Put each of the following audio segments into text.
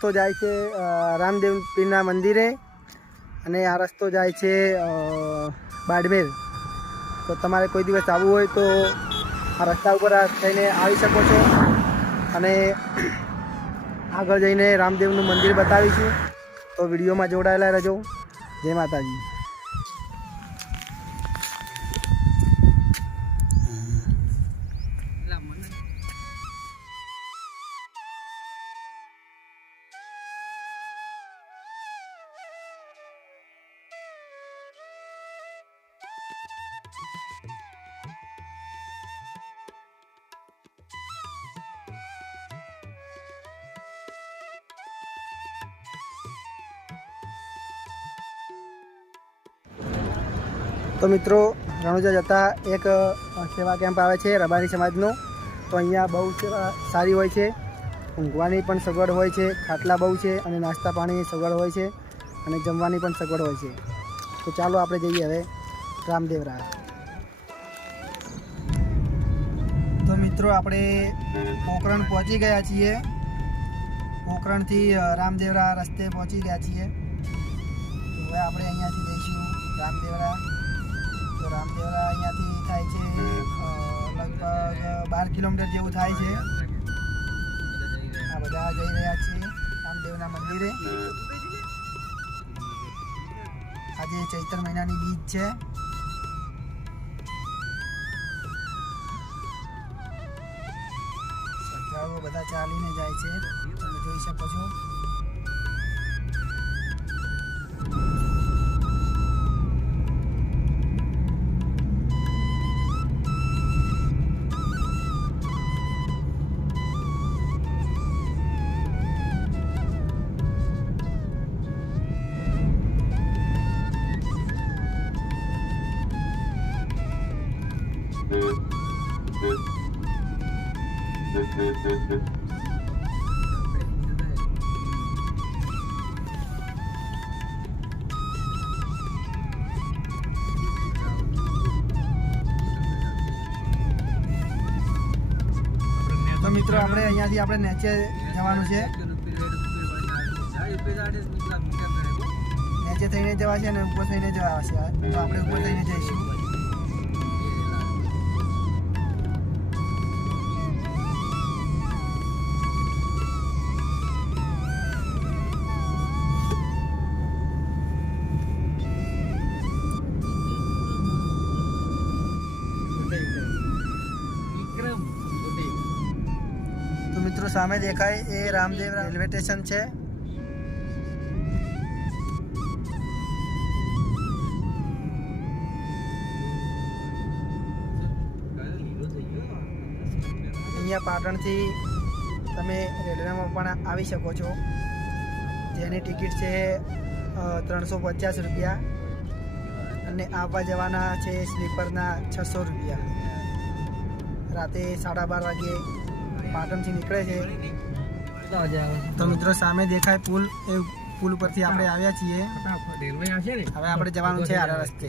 રસ્તો જાય છે રામદેવ પીરના મંદિરે અને આ રસ્તો જાય છે બાડમેર. તો તમારે કોઈ દિવસ આવવું હોય તો આ રસ્તા ઉપર થઈને આવી શકો છો અને આગળ જઈને રામદેવનું મંદિર બતાવીશું. તો વિડીયોમાં જોડાયેલા રહેજો. જય માતાજી. તો મિત્રો, રણુજા જતા એક સેવા કેમ્પ આવે છે રબારી સમાજનો. તો અહીંયા બહુ સેવા સારી હોય છે. ઊંઘવાની પણ સગવડ હોય છે, ખાટલા બહુ છે અને નાસ્તા પાણીની સગવડ હોય છે અને જમવાની પણ સગવડ હોય છે. તો ચાલો આપણે જઈએ હવે રામદેવરા. તો મિત્રો, આપણે પોખરણ પહોંચી ગયા છીએ. પોખરણથી રામદેવરા રસ્તે પહોંચી ગયા છીએ. તો હવે આપણે અહીંયાથી જઈશું રામદેવરા. તો રામદેવરા અહીંયાથી થાય છે લગભગ 12 કિલોમીટર જેવું થાય છે. આ બધા જઈ રહ્યા છીએ રામદેવના મંદિરે. આજે ચૈત્ર મહિનાની બીજ છે. શ્રદ્ધાળુઓ બધા ચાલીને જાય છે, તમે જોઈ શકો છો. તો મિત્રો, આપણે અહીંયાથી આપણે નીચે જવાનું છે. નીચે થઈને જવા છે અને ઉપર થઈને જવા છે. તો આપણે ઉપર થઈને જઈશું. તો મિત્રો, સામે દેખાય એ રામદેવ રેલવે સ્ટેશન છે. અહીંયા પાટણથી તમે રેલવેમાં પણ આવી શકો છો, જેની ટિકિટ છે 350 રૂપિયા અને આવવા જવાના છે સ્લીપરના 600 રૂપિયા. રાતે 12:30 વાગે પાટણથી નીકળે છે. તો મિત્રો, સામે દેખાય પુલ, એ પુલ પરથી આપણે આવ્યા છીએ. હવે આપણે જવાનું છે આરા રસ્તે.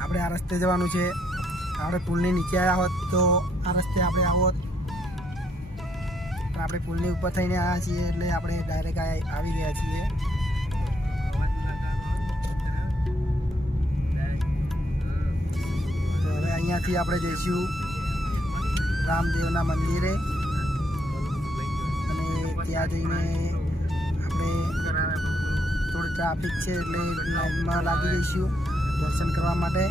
આપણે આ રસ્તે જવાનું છે. આપણે પુલની નીચે આવ્યા હોત તો આ રસ્તે આપણે આવો હોત, પણ આપણે પુલની ઉપર થઈને આવ્યા છીએ એટલે આપણે ડાયરેક્ટ આવી ગયા છીએ. તો હવે અહીંયાથી આપણે જઈશું રામદેવના મંદિરે અને ત્યાં જઈને આપણે થોડી ટ્રાફિક છે એટલે લાઈનમાં લાગી જઈશું દર્શન કરવા માટે.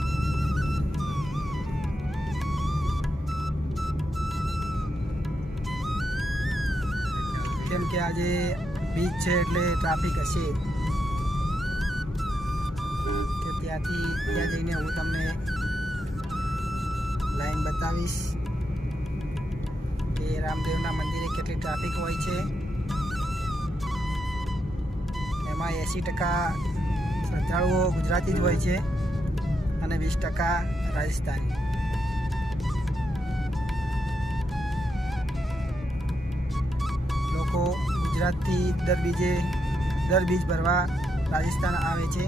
કેમ કે આજે બીચ છે એટલે ટ્રાફિક હશે. કે ત્યાં જઈને હું તમને લાઈન બતાવીશ કે રામદેવના મંદિરે કેટલી ટ્રાફિક હોય છે. એમાં 80% શ્રદ્ધાળુઓ ગુજરાતી જ હોય છે અને 20% રાજસ્થાની. લોકો ગુજરાતથી દર બીજ ભરવા રાજસ્થાન આવે છે.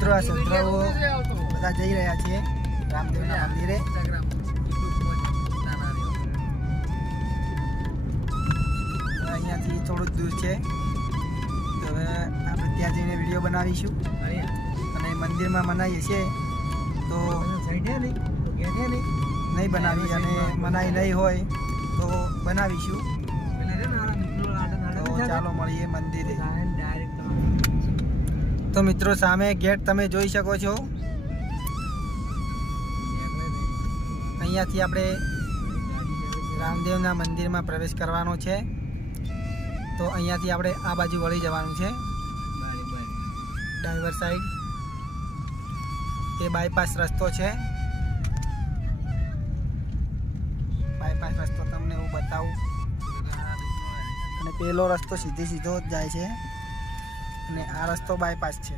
મિત્રો આ છોકરાઓ બધા જઈ રહ્યા છે રામદેવના મંદિરે. અહીંયાથી થોડું દૂર છે, તો હવે આપણે ત્યાં જઈને વિડીયો બનાવીશું અને મંદિરમાં મનાઈએ છીએ તો નહીં બનાવી અને મનાઈ નહીં હોય તો બનાવીશું. તો ચાલો મળીએ મંદિરે. તો મિત્રો સામે ગેટ તમે જોઈ શકો છો. અહીંયાથી આપણે રામદેવના મંદિરમાં પ્રવેશ કરવાનો છે. તો અહીંયાથી આપણે આ બાજુ વળી જવાનું છે ડાઈવર સાઈડ. એ બાયપાસ રસ્તો છે. બાયપાસ રસ્તો તમને હું બતાવું. અને પેલો રસ્તો સીધો જ જાય છે અને આ રસ્તો બાયપાસ છે.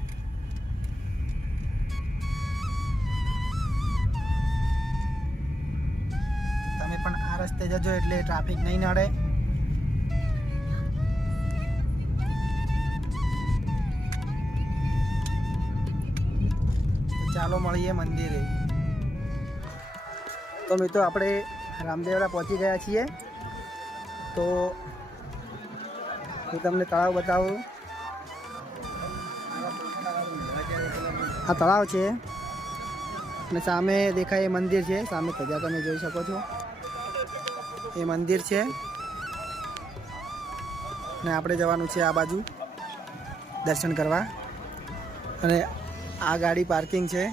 તમે પણ આ રસ્તે જજો એટલે ટ્રાફિક નહીં નડે. ચાલો મળીએ મંદિરે. તો મિત્રો આપણે રામદેવડા પહોંચી ગયા છીએ. તો હું તમને તળાવ બતાવું. આ તળાવ છે અને સામે દેખાય એ મંદિર છે. સામે ધજા તમે જોઈ શકો છો, એ મંદિર છે. ને આપણે જવાનું છે આ બાજુ દર્શન કરવા. અને આ ગાડી પાર્કિંગ છે.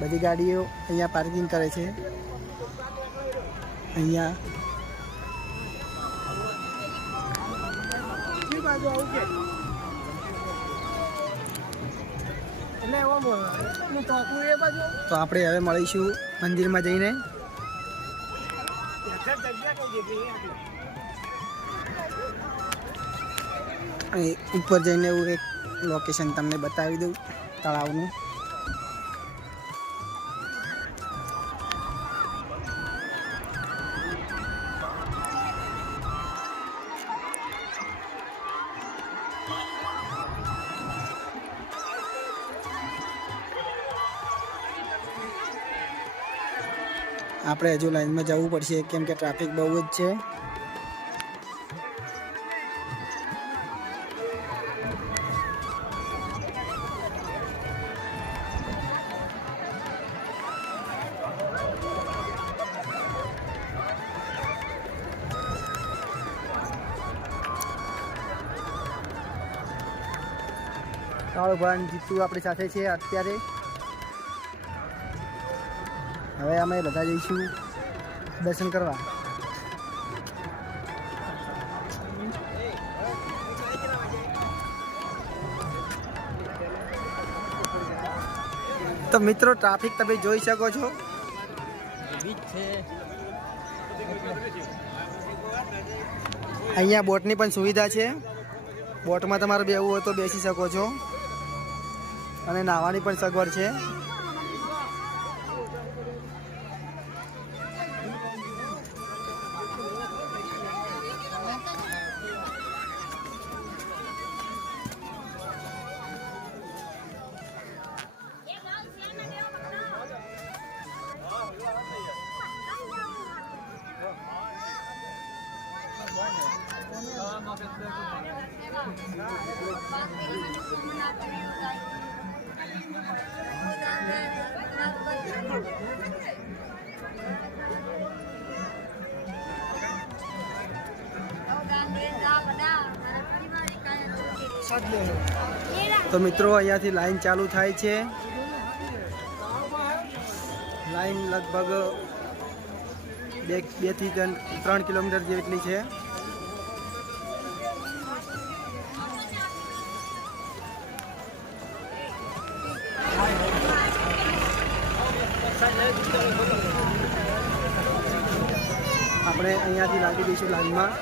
બધી ગાડીઓ અહીંયા પાર્કિંગ કરે છે. અહીંયા તો આપણે હવે મળીશું મંદિરમાં જઈને. ઉપર જઈને હું એક લોકેશન તમને બતાવી દઉં તળાવનું. આપણે હજુ લાઈનમાં જવું પડશે કેમ કે ટ્રાફિક બહુ જ છે. ભગવાન જીતુ આપણી સાથે છે અત્યારે. હવે અમે બધા જઈશું દર્શન કરવા. તો મિત્રો ટ્રાફિક તમે જોઈ શકો છો. અહીંયા બોટની પણ સુવિધા છે. બોટમાં તમારે બેસવું હોય તો બેસી શકો છો અને નાહવાની પણ સગવડ છે. તો મિત્રો અહીંયાથી લાઈન ચાલુ થાય છે. લાઈન લગભગ 2 થી 3 કિલોમીટર જેટલી છે. આપણે અહીંયાથી લાગી દઈશું લાઈનમાં.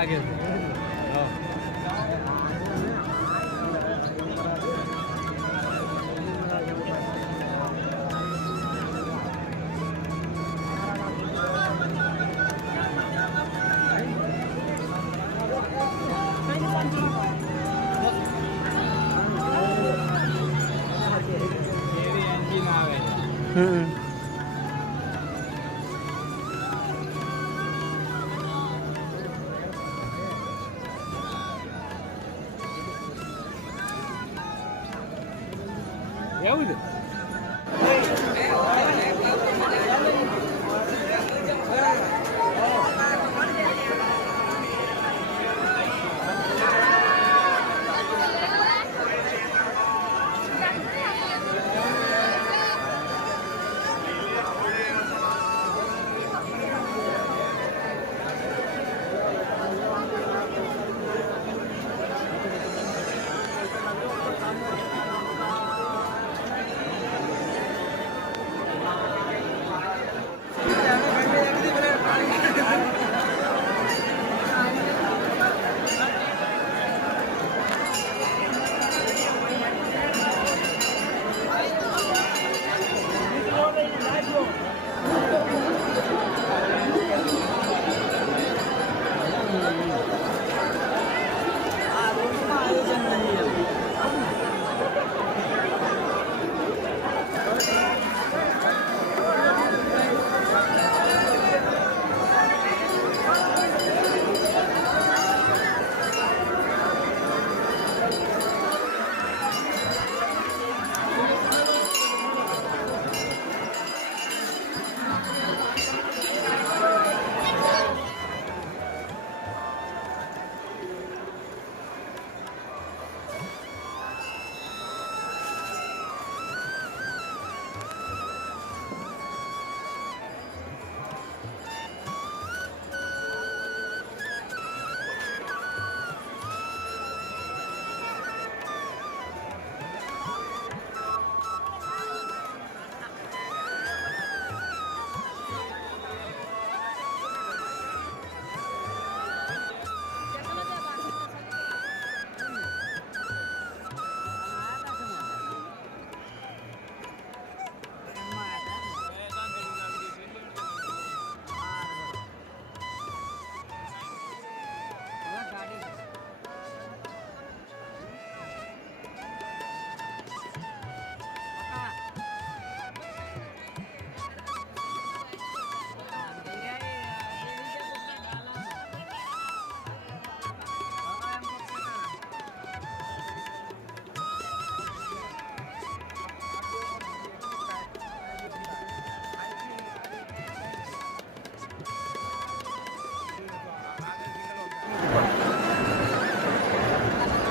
आगे ಯಾವುದು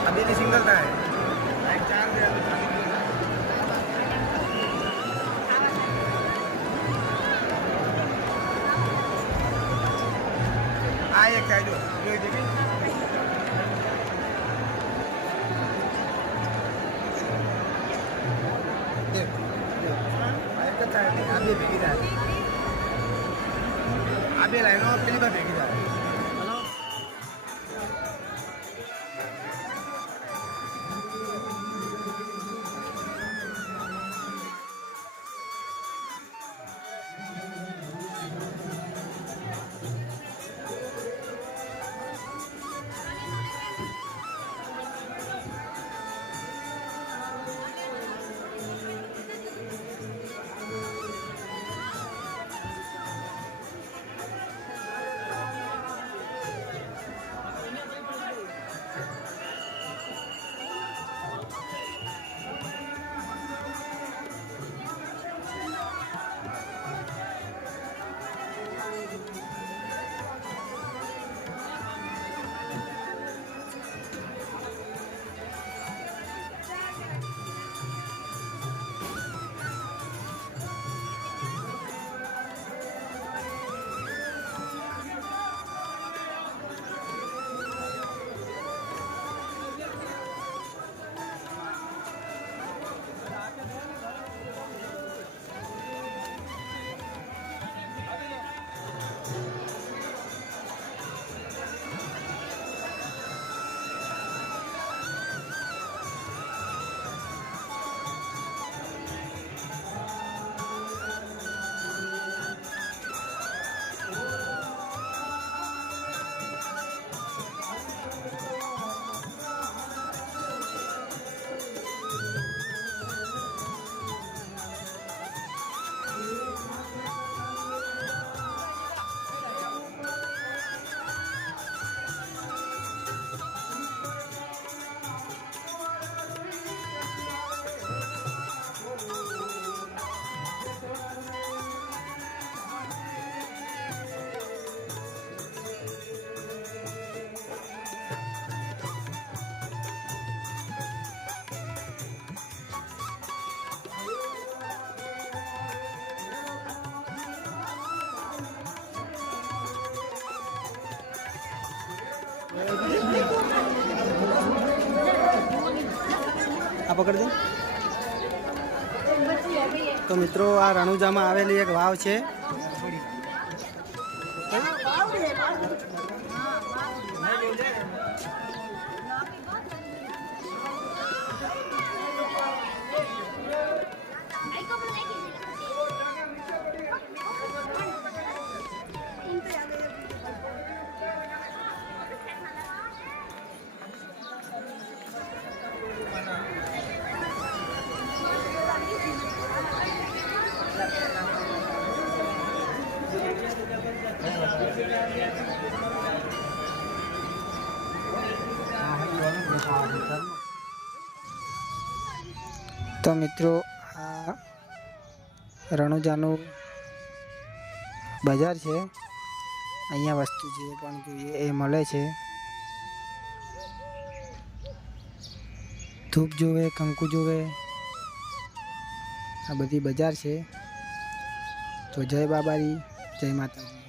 अभी सिंगल था है एक साइड अभी भेगी था अभी लाइनों पहली बार भेगी था આ પકડ દે. તો મિત્રો આ રણુજામાં આવેલી એક વાવ છે. તો મિત્રો આ રણુજાનું બજાર છે. અહીંયા વસ્તુ જે પણ જોઈએ એ મળે છે. ધૂપ જોવે, કંકુ જોવે, આ બધી બજાર છે. તો જય બાબારી, જય માતાજી.